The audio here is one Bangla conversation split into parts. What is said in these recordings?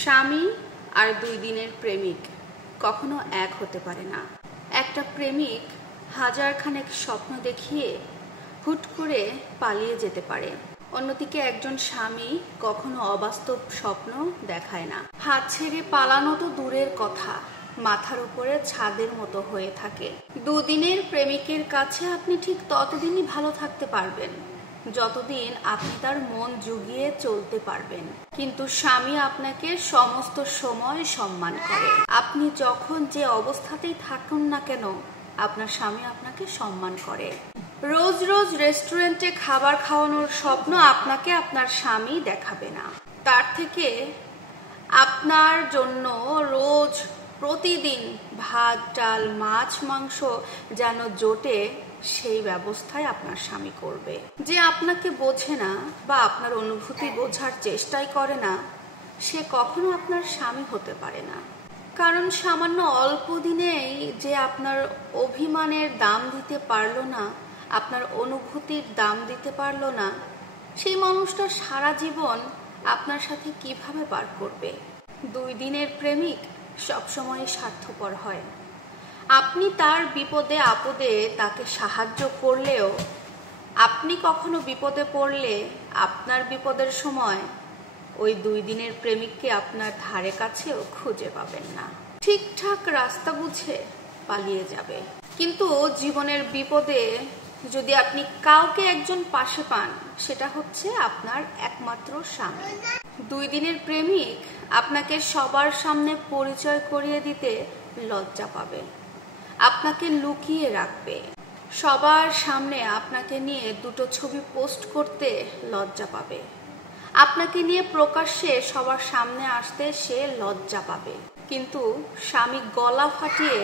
স্বামী আর 2 দিনের প্রেমিক কখনো এক হতে পারে না। একটা প্রেমিক হাজারখানেক স্বপ্ন দেখিয়ে হুট করে পালিয়ে যেতে পারে, অন্যদিকে একজন স্বামী কখনো অবাস্তব স্বপ্ন দেখায় না। হাত ছেড়ে পালানো তো দূরের কথা, মাথার উপরে ছাদের মতো হয়ে থাকে। 2 দিনের প্রেমিকের কাছে আপনি ঠিক ততদিনই ভালো থাকতে পারবেন যতদিন আপনি তার মন জুগিয়ে চলতে পারবেন, কিন্তু স্বামী আপনাকে সমস্ত সময় সম্মান করে। আপনি যখন যে অবস্থাতেই থাকুন না কেন, আপনার স্বামী আপনাকে সম্মান করে। রোজ রোজ রেস্টুরেন্টে খাবার খাওয়ানোর স্বপ্ন আপনাকে আপনার স্বামী দেখাবে না। তার থেকে আপনার জন্য রোজ প্রতিদিন ভাত ডাল মাছ মাংস যেন জোটে সেই ব্যবস্থায় আপনার স্বামী করবে। যে আপনাকে বোঝে না বা আপনার অনুভূতি বোঝার চেষ্টাই করে না, সে কখনো আপনার স্বামী হতে পারে না। কারণ সামান্য অল্প দিনেই যে আপনার অভিমানের দাম দিতে পারলো না, আপনার অনুভূতির দাম দিতে পারলো না, সেই মানুষটা সারা জীবন আপনার সাথে কিভাবে পার করবে? 2 দিনের প্রেমিক সবসময় স্বার্থপর হয়। আপনি তার বিপদে আপদে তাকে সাহায্য করলেও আপনি কখনো বিপদে পড়লে আপনার বিপদের সময় ওই 2 দিনের প্রেমিককে আপনার ধারে কাছেও খুঁজে পাবেন না। ঠিকঠাক রাস্তা বুঝে পালিয়ে যাবে। কিন্তু জীবনের বিপদে যদি আপনি কাউকে একজন পাশে পান, সেটা হচ্ছে আপনার একমাত্র স্বামী। 2 দিনের প্রেমিক আপনাকে সবার সামনে পরিচয় করিয়ে দিতে লজ্জা পাবে, আপনাকে লুকিয়ে রাখবে। সবার সামনে আপনাকে নিয়ে 2টো ছবি পোস্ট করতে লজ্জা পাবে। আপনাকে নিয়ে প্রকাশ্যে সবার সামনে আসতে সে লজ্জা পাবে। কিন্তু স্বামী গলা ফাটিয়ে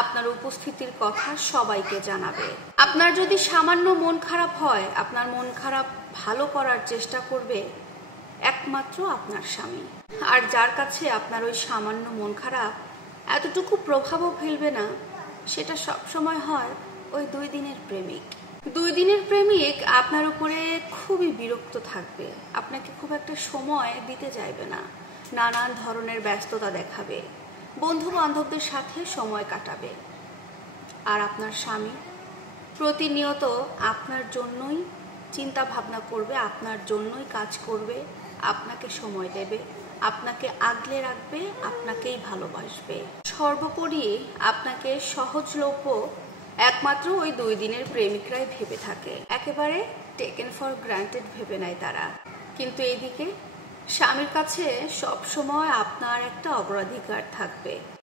আপনার উপস্থিতির কথা সবাইকে জানাবে। আপনার যদি সামান্য মন খারাপ হয়, আপনার মন খারাপ ভালো করার চেষ্টা করবে একমাত্র আপনার স্বামী। আর যার কাছে আপনার ওই সামান্য মন খারাপ এতটুকু প্রভাবও ফেলবে না, সেটা সবসময় হয় ওই 2 দিনের প্রেমিক। 2 দিনের প্রেমিক আপনার উপরে খুবই বিরক্ত থাকবে, আপনাকে খুব একটা সময় দিতে চাইবে না, নানান ধরনের ব্যস্ততা দেখাবে, বন্ধু বান্ধবদের সাথে সময় কাটাবে। আর আপনার স্বামী প্রতিনিয়ত আপনার জন্যই চিন্তা ভাবনা করবে, আপনার জন্যই কাজ করবে, আপনাকে সময় দেবে, আপনাকে আগলে রাখবে, আপনাকেই ভালোবাসবে। সর্বোপরি আপনাকে সহজলভ্য একমাত্র ওই 2 দিনের প্রেমিকরাই ভেবে থাকে, একেবারে টেকেন ফর গ্রান্টেড ভেবে নেয় তারা। কিন্তু এইদিকে স্বামীর কাছে সবসময় আপনার একটা অগ্রাধিকার থাকবে।